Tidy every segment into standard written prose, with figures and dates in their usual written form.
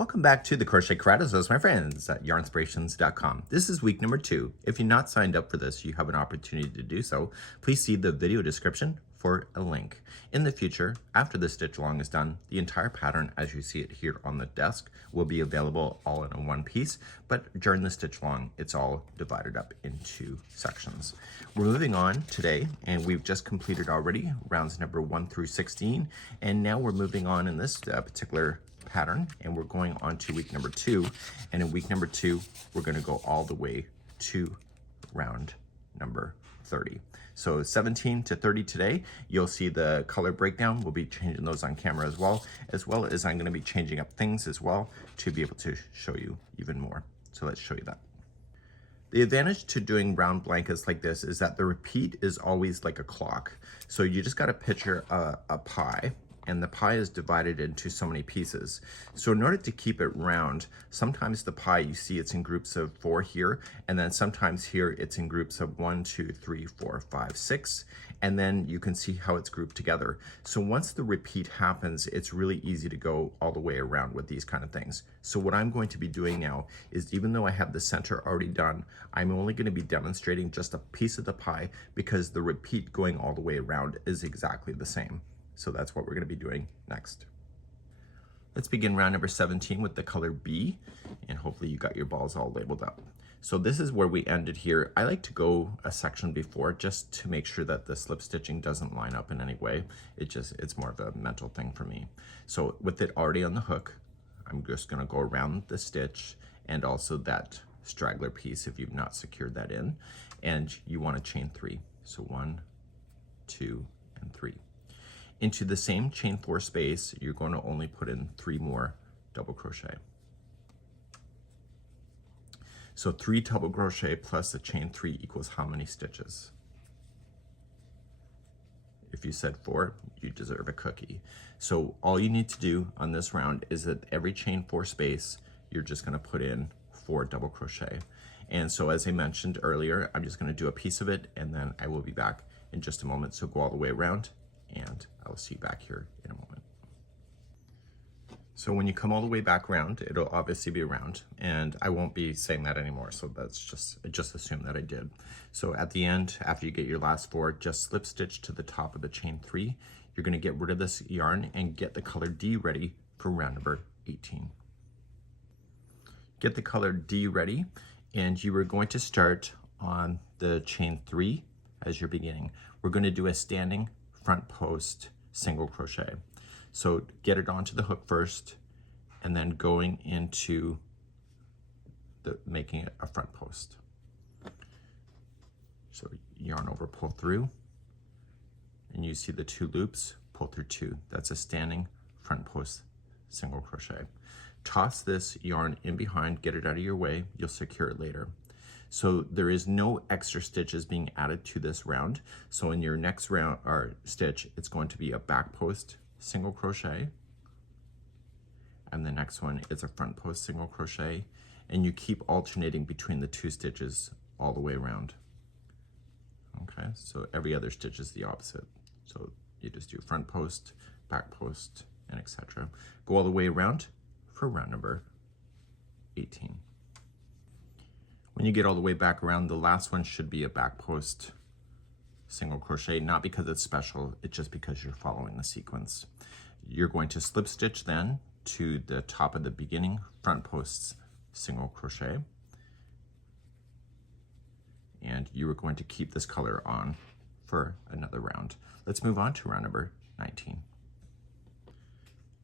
Welcome back to the Crochet Karate. Those my friends at yarnspirations.com. This is week number 2. If you're not signed up for this, you have an opportunity to do so. Please see the video description for a link. In the future, after the stitch along is done, the entire pattern as you see it here on the desk will be available all in one piece, but during the stitch along, it's all divided up into sections. We're moving on today, and we've just completed already rounds number 1 through 16, and now we're moving on in this particular pattern, and we're going on to week number 2, and in week number 2 we're going to go all the way to round number 30. So 17 to 30 today. You'll see the color breakdown. We'll be changing those on camera as well as I'm going to be changing up things as well to be able to show you even more. So let's show you that. The advantage to doing round blankets like this is that the repeat is always like a clock. So you just got to picture a pie, and the pie is divided into so many pieces. So in order to keep it round, sometimes the pie, you see it's in groups of 4 here, and then sometimes here it's in groups of 1, 2, 3, 4, 5, 6, and then you can see how it's grouped together. So once the repeat happens, it's really easy to go all the way around with these kind of things. So what I'm going to be doing now is, even though I have the center already done, I'm only going to be demonstrating just a piece of the pie because the repeat going all the way around is exactly the same. So that's what we're going to be doing next. Let's begin round number 17 with the color B, and hopefully you got your balls all labeled up. So this is where we ended here. I like to go a section before just to make sure that the slip stitching doesn't line up in any way. It's more of a mental thing for me. So with it already on the hook, I'm just going to go around the stitch and also that straggler piece if you've not secured that in, and you want to chain 3. So 1, 2, and 3. Into the same chain 4 space, you're going to only put in 3 more double crochet. So 3 double crochet plus the chain 3 equals how many stitches? If you said 4, you deserve a cookie. So all you need to do on this round is that every chain 4 space, you're just going to put in 4 double crochet. And so as I mentioned earlier, I'm just going to do a piece of it, and then I will be back in just a moment. So go all the way around, and I'll see you back here in a moment. So when you come all the way back around, it'll obviously be around, and I won't be saying that anymore, so that's just assume that I did. So at the end, after you get your last 4, just slip stitch to the top of the chain 3. You're going to get rid of this yarn and get the color D ready for round number 18. Get the color D ready, and you are going to start on the chain 3 as you're beginning. We're going to do a standing front post single crochet. So get it onto the hook first, and then going into making it a front post. So yarn over, pull through, and you see the 2 loops, pull through 2. That's a standing front post single crochet. Toss this yarn in behind, get it out of your way, you'll secure it later. So there is no extra stitches being added to this round. So in your next round or stitch, it's going to be a back post single crochet, and the next one is a front post single crochet, and you keep alternating between the 2 stitches all the way around. Okay, so every other stitch is the opposite. So you just do front post, back post, and etc. Go all the way around for round number 18. When you get all the way back around, the last one should be a back post single crochet, not because it's special, it's just because you're following the sequence. You're going to slip stitch then to the top of the beginning front post single crochet, and you are going to keep this color on for another round. Let's move on to round number 19.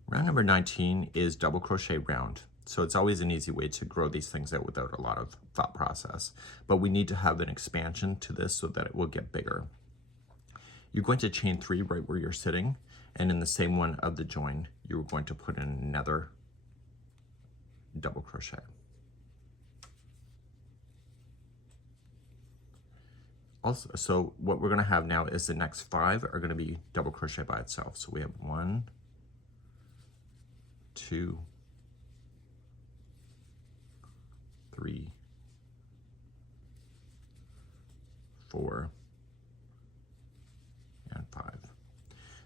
Round number 19 is double crochet round. So it's always an easy way to grow these things out without a lot of thought process. But we need to have an expansion to this so that it will get bigger. You're going to chain 3 right where you're sitting, and in the same one of the join, you're going to put in another double crochet. Also, so what we're going to have now is the next 5 are going to be double crochet by itself. So we have 1, 2, 3, 4, and 5.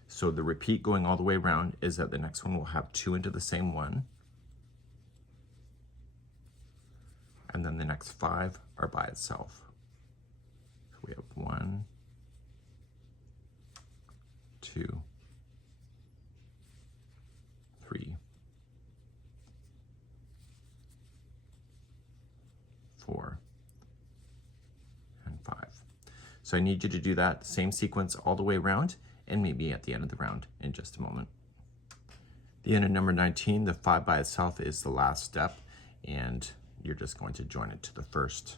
So the repeat going all the way around is that the next one will have 2 into the same one, and then the next 5 are by itself. So we have 1, 2, 3, 4, and 5. So I need you to do that same sequence all the way around, and maybe at the end of the round in just a moment. The end of number 19, the 5 by itself is the last step, and you're just going to join it to the first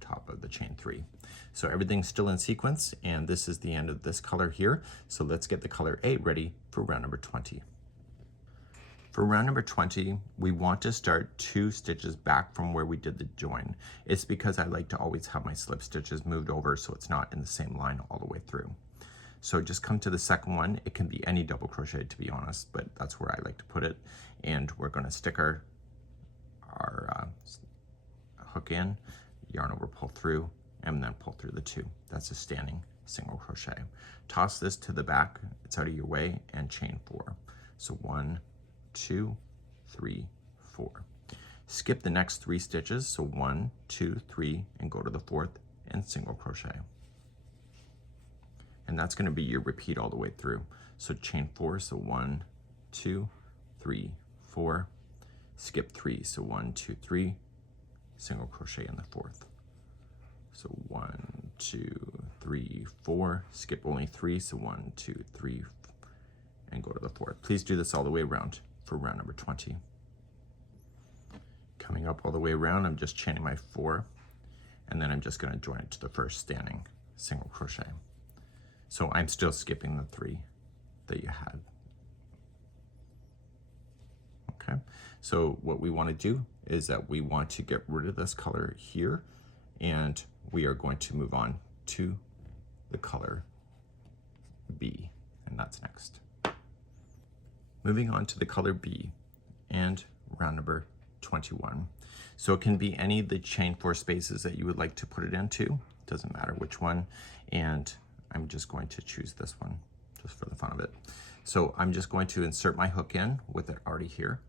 top of the chain 3. So everything's still in sequence, and this is the end of this color here. So let's get the color 8 ready for round number 20. For round number 20, we want to start 2 stitches back from where we did the join. It's because I like to always have my slip stitches moved over so it's not in the same line all the way through. So just come to the second one. It can be any double crochet, to be honest, but that's where I like to put it. And we're going to stick our hook in, yarn over, pull through, and then pull through the 2. That's a standing single crochet. Toss this to the back, it's out of your way, and chain 4. So 1, 2, 3, 4. Skip the next 3 stitches, so 1, 2, 3, and go to the 4th and single crochet. And that's going to be your repeat all the way through. So chain 4, so 1, 2, 3, 4. Skip 3, so 1, 2, 3, single crochet in the 4th. So 1, 2, 3, 4. Skip only 3, so 1, 2, 3, and go to the 4th. Please do this all the way around for round number 20. Coming up all the way around, I'm just chaining my 4, and then I'm just going to join it to the first standing single crochet. So I'm still skipping the 3 that you had. Okay, so what we want to do is that we want to get rid of this color here, and we are going to move on to the color B, and that's next. Moving on to the color B and round number 21. So it can be any of the chain 4 spaces that you would like to put it into, doesn't matter which one, and I'm just going to choose this one just for the fun of it. So I'm just going to insert my hook in with it already here,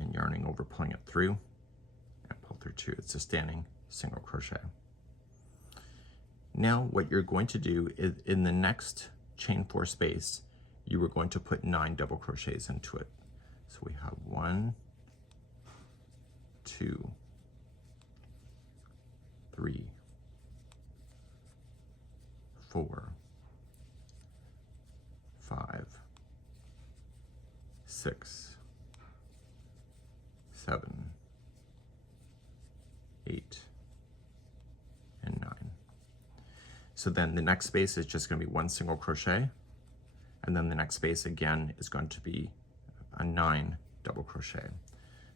and yarning over, pulling it through, and pull through 2. It's a standing single crochet. Now what you're going to do is in the next chain 4 space, you are going to put 9 double crochets into it. So we have 1, 2, 3, 4, 5, 6, 7, 8, and 9. So then the next space is just going to be 1 single crochet, and then the next space again is going to be a 9 double crochet.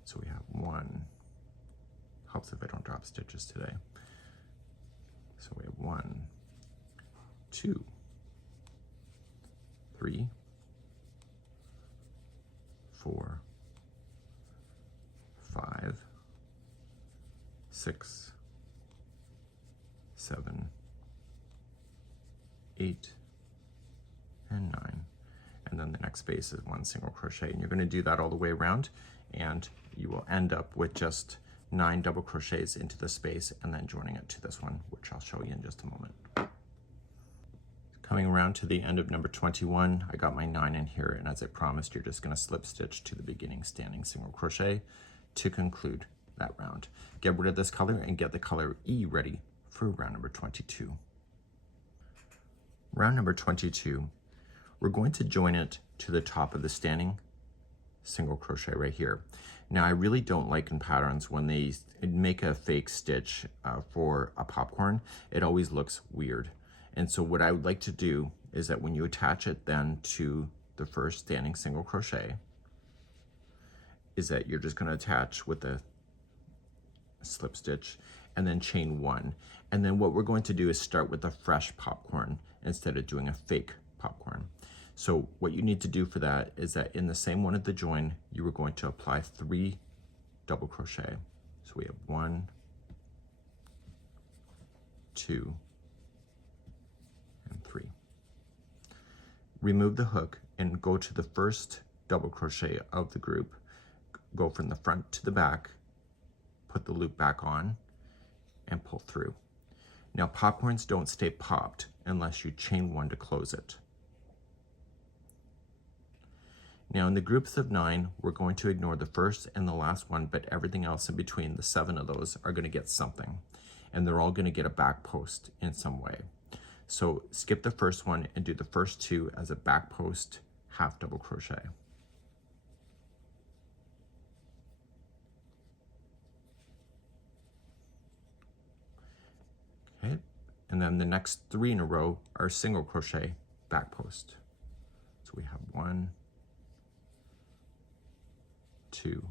So we have 1, helps if I don't drop stitches today. So we have 1, 2, 3, 4, 5, 6, 7, 8, and 9. And then the next space is 1 single crochet, and you're going to do that all the way around, and you will end up with just 9 double crochets into the space and then joining it to this one, which I'll show you in just a moment. Coming around to the end of number 21, I got my 9 in here, and as I promised, you're just going to slip stitch to the beginning standing single crochet to conclude that round. Get rid of this color and get the color E ready for round number 22. Round number 22, we're going to join it to the top of the standing single crochet right here. Now I really don't like in patterns when they make a fake stitch for a popcorn. It always looks weird. And so what I would like to do is that when you attach it then to the first standing single crochet, is that you're just going to attach with a slip stitch and then chain 1. And then what we're going to do is start with a fresh popcorn instead of doing a fake popcorn. So what you need to do for that is that in the same one at the join, you are going to apply 3 double crochet. So we have 1, 2, and 3. Remove the hook and go to the first double crochet of the group, go from the front to the back, put the loop back on, and pull through. Now popcorns don't stay popped unless you chain 1 to close it. Now in the groups of 9, we're going to ignore the first and the last one, but everything else in between, the 7 of those, are going to get something. And they're all going to get a back post in some way. So skip the first one and do the first 2 as a back post half double crochet. Okay, and then the next 3 in a row are single crochet back post. So we have 1, 2,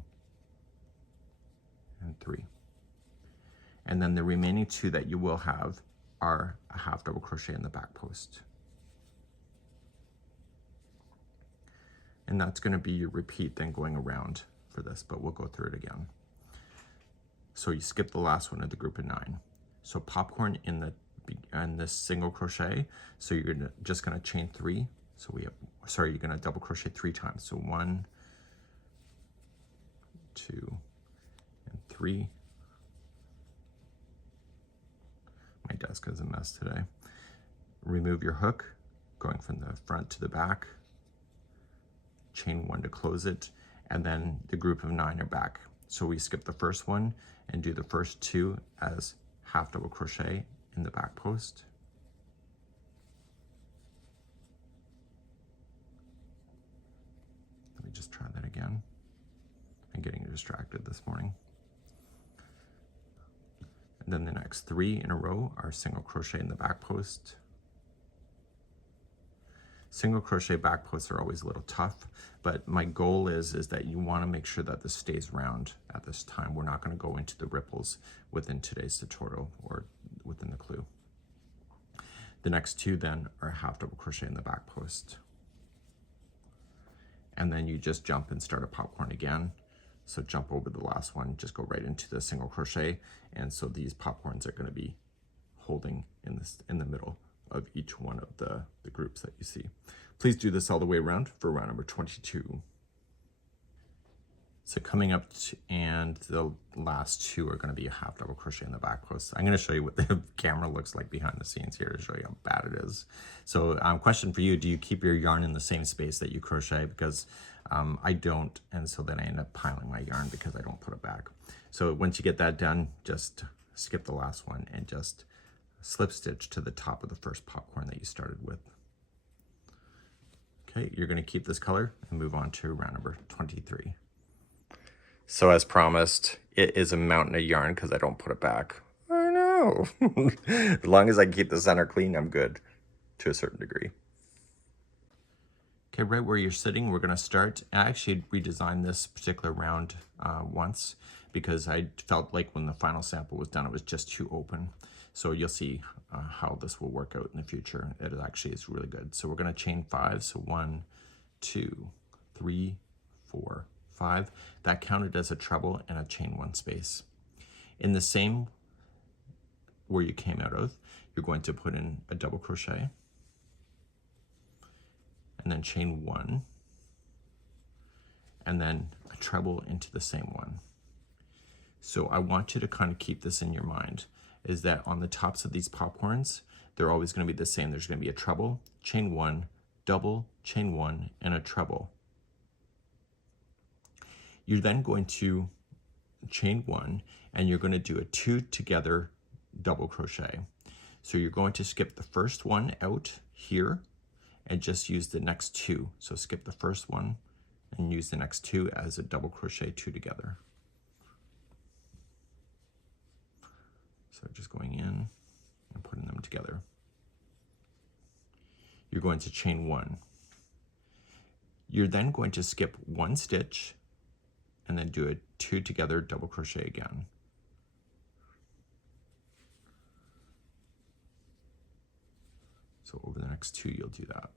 and 3. And then the remaining 2 that you will have are a half double crochet in the back post. And that's going to be your repeat then going around for this, but we'll go through it again. So you skip the last one of the group of 9. So popcorn in this single crochet, so you're just going to chain 3. So we have, sorry, you're going to double crochet 3 times. So 1, 2, and 3. My desk is a mess today. Remove your hook, going from the front to the back, chain 1 to close it, and then the group of 9 are back. So we skip the first one and do the first 2 as half double crochet in the back post. Let me just try that again. I'm getting distracted this morning. And then the next 3 in a row are single crochet in the back post. Single crochet back posts are always a little tough, but my goal is that you want to make sure that this stays round at this time. We're not going to go into the ripples within today's tutorial or within the clue. The next 2 then are half double crochet in the back post. And then you just jump and start a popcorn again. So jump over the last one, just go right into the single crochet. And so these popcorns are going to be holding in the middle of each one of the groups that you see. Please do this all the way around for round number 22. So coming up and the last 2 are going to be a half double crochet in the back post. I'm going to show you what the camera looks like behind the scenes here to show you how bad it is. So question for you, do you keep your yarn in the same space that you crochet? Because I don't, and so then I end up piling my yarn because I don't put it back. So once you get that done, just skip the last one and just slip stitch to the top of the first popcorn that you started with. Okay, you're going to keep this color and move on to round number 23. So as promised, it is a mountain of yarn because I don't put it back. I know. As long as I keep the center clean, I'm good to a certain degree. Okay, right where you're sitting, we're going to start. I actually redesigned this particular round once because I felt like when the final sample was done, it was just too open. So you'll see how this will work out in the future. It actually is really good. So we're going to chain 5. So 1, 2, 3, 4, 5. That counted as a treble and a chain 1 space. In the same where you came out of, you're going to put in a double crochet and then chain 1 and then a treble into the same one. So I want you to kind of keep this in your mind, is that on the tops of these popcorns, they're always going to be the same. There's going to be a treble, chain 1, double, chain 1, and a treble. You're then going to chain 1 and you're going to do a 2 together double crochet. So you're going to skip the first one out here and just use the next 2. So skip the first one and use the next 2 as a double crochet 2 together. So just going in and putting them together. You're going to chain 1. You're then going to skip 1 stitch and then do a 2 together double crochet again. So over the next 2, you'll do that.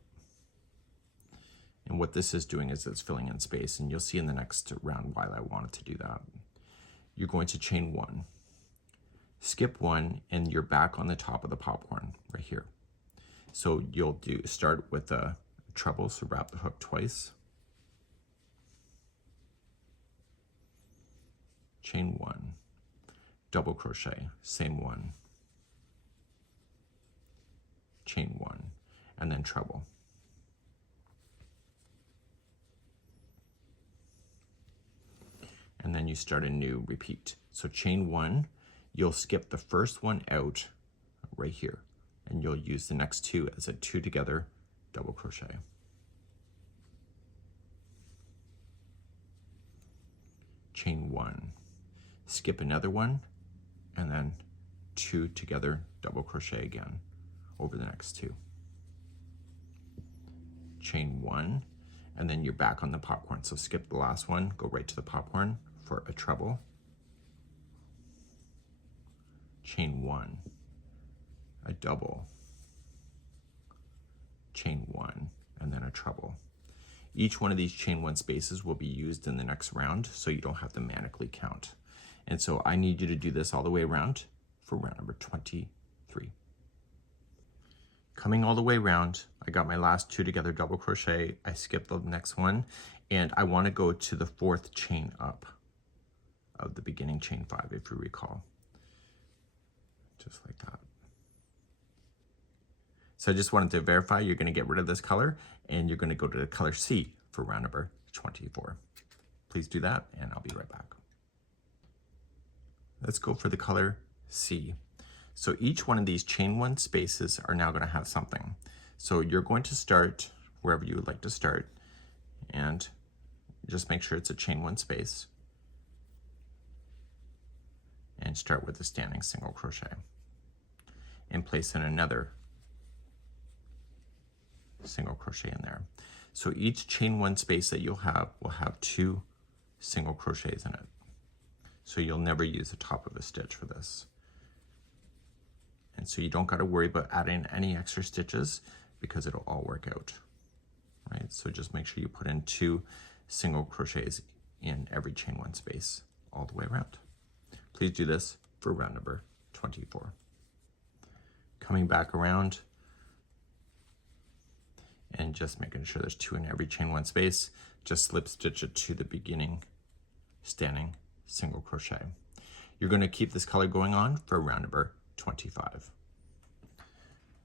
And what this is doing is it's filling in space, and you'll see in the next round why I wanted to do that. You're going to chain 1, skip 1, and you're back on the top of the popcorn right here. So you'll start with a treble, so wrap the hook twice. chain 1, double crochet, same one, chain 1, and then treble. And then you start a new repeat. So chain 1, you'll skip the first one out right here, and you'll use the next 2 as a 2 together double crochet. Chain 1, skip another one, and then 2 together double crochet again over the next 2. Chain 1, and then you're back on the popcorn. So skip the last one, go right to the popcorn for a treble. Chain 1, a double, chain 1, and then a treble. Each one of these chain 1 spaces will be used in the next round, so you don't have to manually count. And so I need you to do this all the way around for round number 23. Coming all the way around, I got my last 2 together double crochet, I skipped the next one, and I want to go to the 4th chain up of the beginning chain 5, if you recall. Just like that. So I just wanted to verify you're going to get rid of this color, and you're going to go to the color C for round number 24. Please do that, and I'll be right back. Let's go for the color C. So each one of these chain 1 spaces are now going to have something. So you're going to start wherever you would like to start, and just make sure it's a chain 1 space, and start with a standing single crochet and place in another single crochet in there. So each chain 1 space that you'll have will have 2 single crochets in it. So you'll never use the top of a stitch for this. And so you don't got to worry about adding any extra stitches because it'll all work out, right? So just make sure you put in 2 single crochets in every chain 1 space all the way around. Please do this for round number 24. Coming back around and just making sure there's 2 in every chain 1 space, just slip stitch it to the beginning standing single crochet. You're going to keep this color going on for round number 25.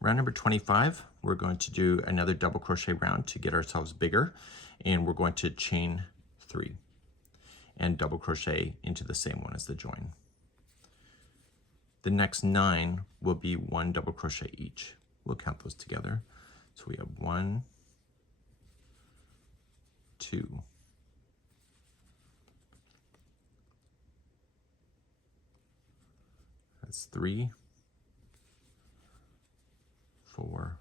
Round number 25, we're going to do another double crochet round to get ourselves bigger, and we're going to chain 3 and double crochet into the same one as the join. The next 9 will be 1 double crochet each. We'll count those together. So we have 1, 2, 3, 4,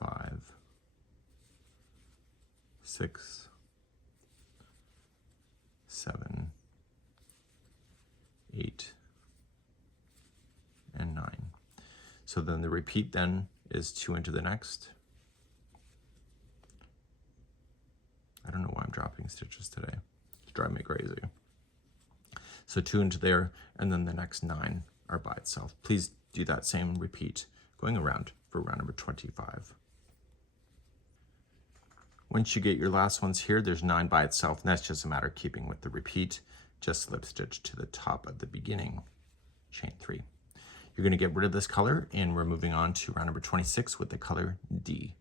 5, 6, 7, 8, and 9. So then the repeat then is 2 into the next. I don't know why I'm dropping stitches today. It's driving me crazy. So 2 into there, and then the next 9 are by itself. Please do that same repeat going around for round number 25. Once you get your last ones here, there's 9 by itself, and that's just a matter of keeping with the repeat. Just slip stitch to the top of the beginning chain 3. You're going to get rid of this color, and we're moving on to round number 26 with the color D.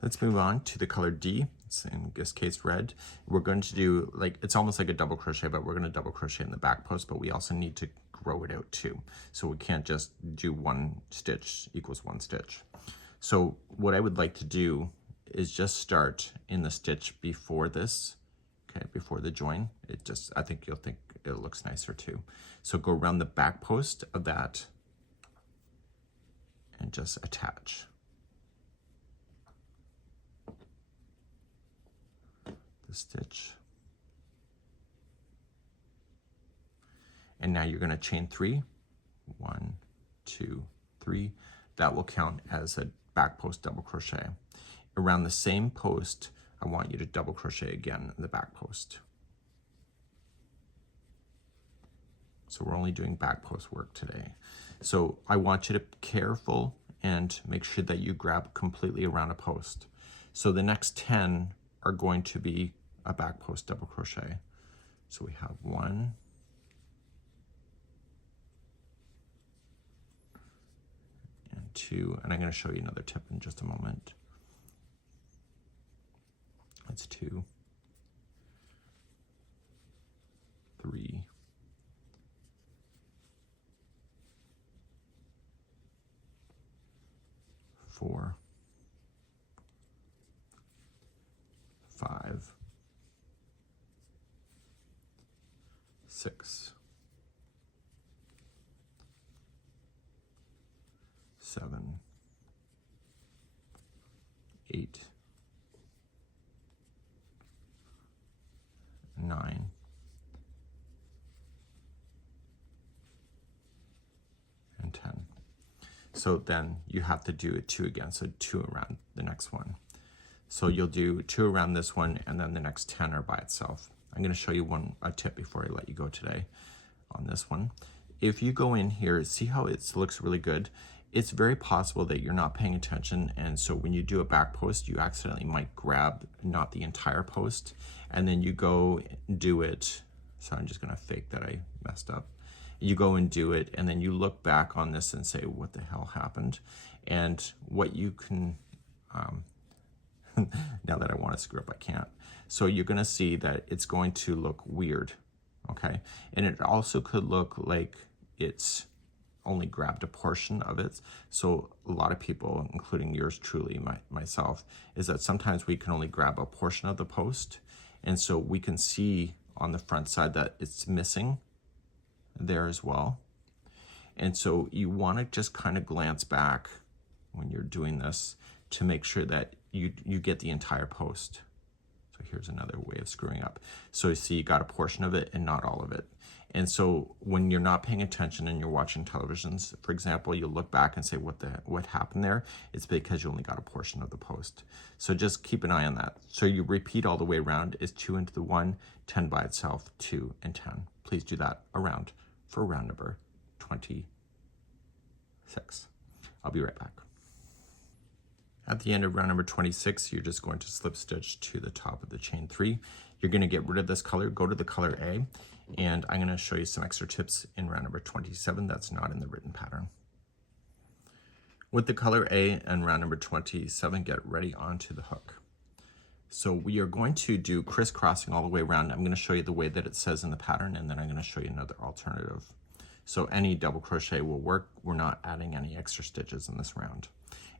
Let's move on to the color D. It's in this case red. We're going to do, like, it's almost like a double crochet, but we're going to double crochet in the back post, but we also need to grow it out too. So we can't just do 1 stitch equals 1 stitch. So what I would like to do is just start in the stitch before this, okay, before the join. I think you'll think it looks nicer too. So go around the back post of that and just attach. The stitch. And now you're going to chain 3. 1, 2, 3. That will count as a back post double crochet. Around the same post, I want you to double crochet again in the back post. So we're only doing back post work today. So I want you to be careful and make sure that you grab completely around a post. So the next 10 are going to be a back post double crochet. So we have 1, and 2, and I'm going to show you another tip in just a moment. That's 2, 3, 4, 5, 6, 7, 8, 9, and 10. So then you have to do it 2 again, so 2 around the next one. So you'll do 2 around this one, and then the next 10 are by itself. I'm going to show you a tip before I let you go today on this one. If you go in here, see how it looks really good? It's very possible that you're not paying attention, and so when you do a back post, you accidentally might grab not the entire post, and then you go do it. So I'm just going to fake that I messed up. You go and do it, and then you look back on this and say, what the hell happened? And what you can, now that I want to screw up, I can't. So you're going to see that it's going to look weird, okay? And it also could look like it's only grabbed a portion of it. So a lot of people, including yours truly, myself, is that sometimes we can only grab a portion of the post. And so we can see on the front side that it's missing there as well. And so you want to just kind of glance back when you're doing this to make sure that you get the entire post. So here's another way of screwing up. So you see you got a portion of it and not all of it. And so when you're not paying attention and you're watching televisions, for example, you'll look back and say, what happened there? It's because you only got a portion of the post. So just keep an eye on that. So you repeat all the way around is 2 into the 1, 10 by itself, 2 and 10. Please do that around for round number 26. I'll be right back. At the end of round number 26, you're just going to slip stitch to the top of the chain 3. You're going to get rid of this color, go to the color A, and I'm going to show you some extra tips in round number 27 that's not in the written pattern. With the color A and round number 27, get ready onto the hook. So we are going to do crisscrossing all the way around. I'm going to show you the way that it says in the pattern, and then I'm going to show you another alternative. So any double crochet will work. We're not adding any extra stitches in this round.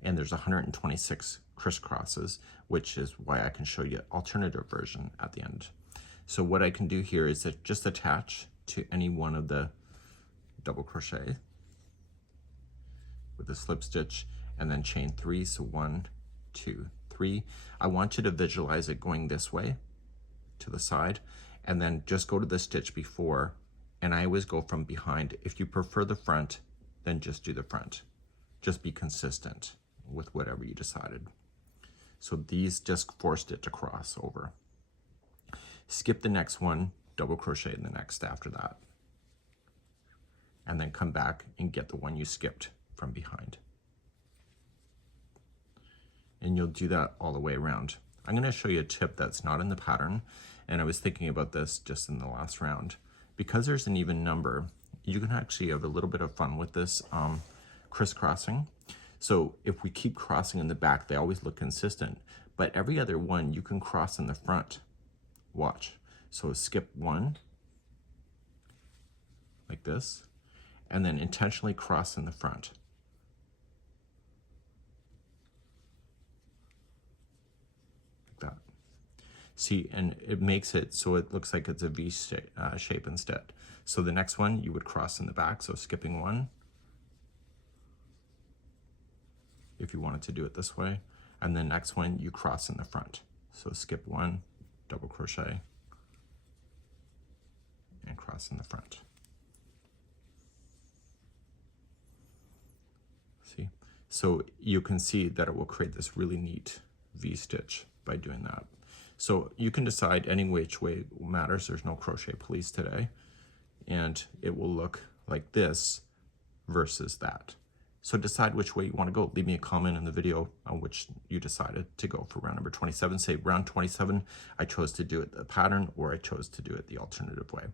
And there's 126 crisscrosses, which is why I can show you an alternative version at the end. So what I can do here is that just attach to any one of the double crochet with a slip stitch and then chain 3. So 1, 2, 3. I want you to visualize it going this way to the side, and then just go to the stitch before, and I always go from behind. If you prefer the front, then just do the front. Just be consistent with whatever you decided. So these just forced it to cross over. Skip the next one, double crochet in the next after that, and then come back and get the one you skipped from behind. And you'll do that all the way around. I'm going to show you a tip that's not in the pattern, and I was thinking about this just in the last round. Because there's an even number, you can actually have a little bit of fun with this crisscrossing. So if we keep crossing in the back, they always look consistent, but every other one you can cross in the front. Watch. So skip 1 like this, and then intentionally cross in the front. Like that. See, and it makes it so it looks like it's a V shape instead. So the next one you would cross in the back, so skipping 1, if you wanted to do it this way, and then next one you cross in the front. So skip 1, double crochet, and cross in the front. See? So you can see that it will create this really neat V-stitch by doing that. So you can decide any which way matters. There's no crochet police today. And it will look like this versus that. So decide which way you want to go. Leave me a comment in the video on which you decided to go for round number 27. Say round 27, I chose to do it the pattern, or I chose to do it the alternative way.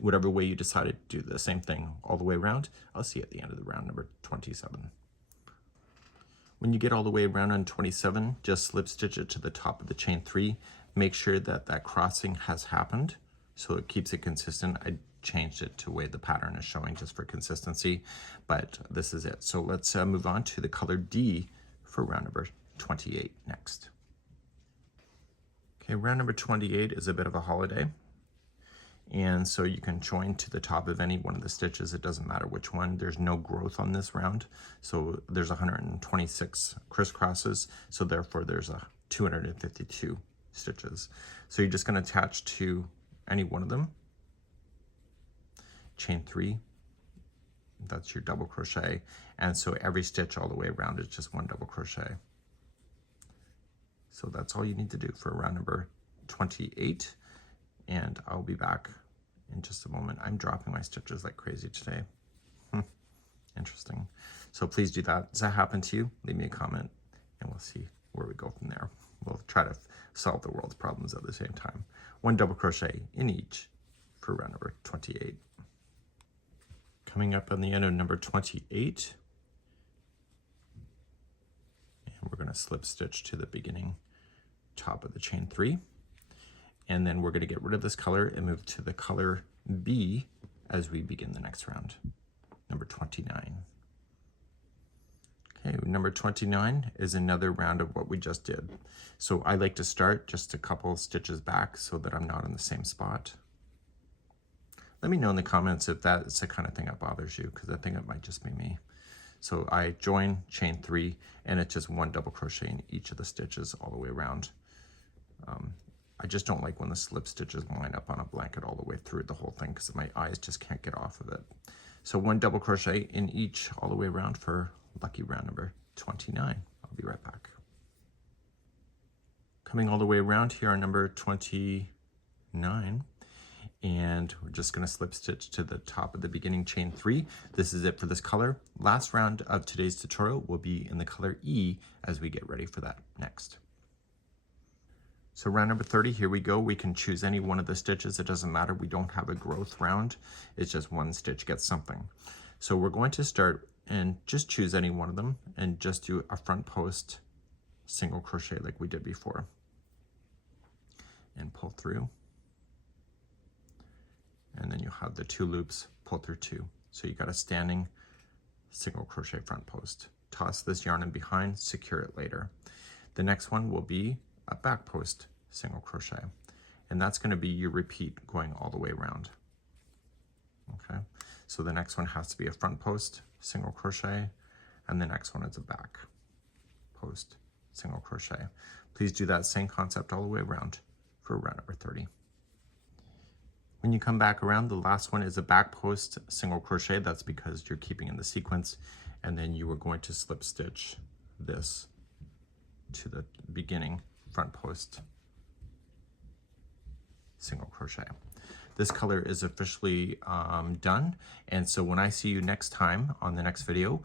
Whatever way you decided, do the same thing all the way around. I'll see you at the end of the round number 27. When you get all the way around on 27, just slip stitch it to the top of the chain 3. Make sure that that crossing has happened, so it keeps it consistent. I changed it to the way the pattern is showing just for consistency, but this is it. So let's move on to the color D for round number 28 next. Okay, round number 28 is a bit of a holiday. And so you can join to the top of any one of the stitches. It doesn't matter which one. There's no growth on this round. So there's 126 crisscrosses. So therefore there's 252 stitches. So you're just going to attach to any one of them. Chain 3. That's your double crochet. And so every stitch all the way around is just one double crochet. So that's all you need to do for round number 28. And I'll be back in just a moment. I'm dropping my stitches like crazy today. Interesting. So please do that. Does that happen to you? Leave me a comment and we'll see where we go from there. We'll try to solve the world's problems at the same time. One double crochet in each for round number 28. Coming up on the end of number 28. And we're going to slip stitch to the beginning top of the chain 3. And then we're going to get rid of this color and move to the color B as we begin the next round, number 29. Okay, number 29 is another round of what we just did. So I like to start just a couple stitches back so that I'm not in the same spot. Let me know in the comments if that's the kind of thing that bothers you, because I think it might just be me. So I join chain 3, and it's just one double crochet in each of the stitches all the way around. I just don't like when the slip stitches line up on a blanket all the way through the whole thing, because my eyes just can't get off of it. So one double crochet in each all the way around for lucky round number 29. I'll be right back. Coming all the way around here on number 29, and we're just going to slip stitch to the top of the beginning chain 3. This is it for this color. Last round of today's tutorial will be in the color E as we get ready for that next. So round number 30, here we go. We can choose any one of the stitches. It doesn't matter. We don't have a growth round. It's just one stitch gets something. So we're going to start and just choose any one of them and just do a front post single crochet like we did before. And pull through. And then you have the 2 loops, pull through 2. So you got a standing single crochet front post. Toss this yarn in behind, secure it later. The next one will be a back post single crochet, and that's going to be your repeat going all the way around. Okay, so the next one has to be a front post single crochet, and the next one is a back post single crochet. Please do that same concept all the way around for round number 30. When you come back around, the last one is a back post single crochet. That's because you're keeping in the sequence, and then you are going to slip stitch this to the beginning front post single crochet. This color is officially done, and so when I see you next time on the next video,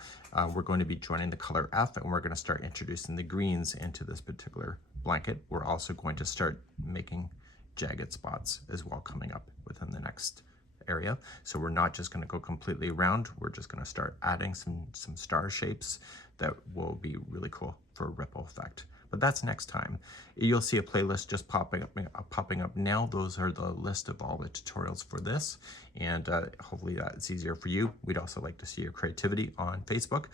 we're going to be joining the color F, and we're going to start introducing the greens into this particular blanket. We're also going to start making jagged spots as well coming up within the next area. So we're not just going to go completely around, we're just going to start adding some star shapes that will be really cool for a ripple effect. But that's next time. You'll see a playlist just popping up now. Those are the list of all the tutorials for this, and hopefully that's easier for you. We'd also like to see your creativity on Facebook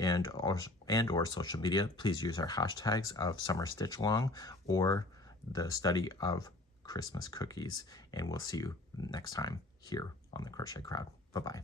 and or social media. Please use our hashtags of Summer Stitch Along or the study of Christmas cookies, and we'll see you next time here on the Crochet Crowd. Bye-bye.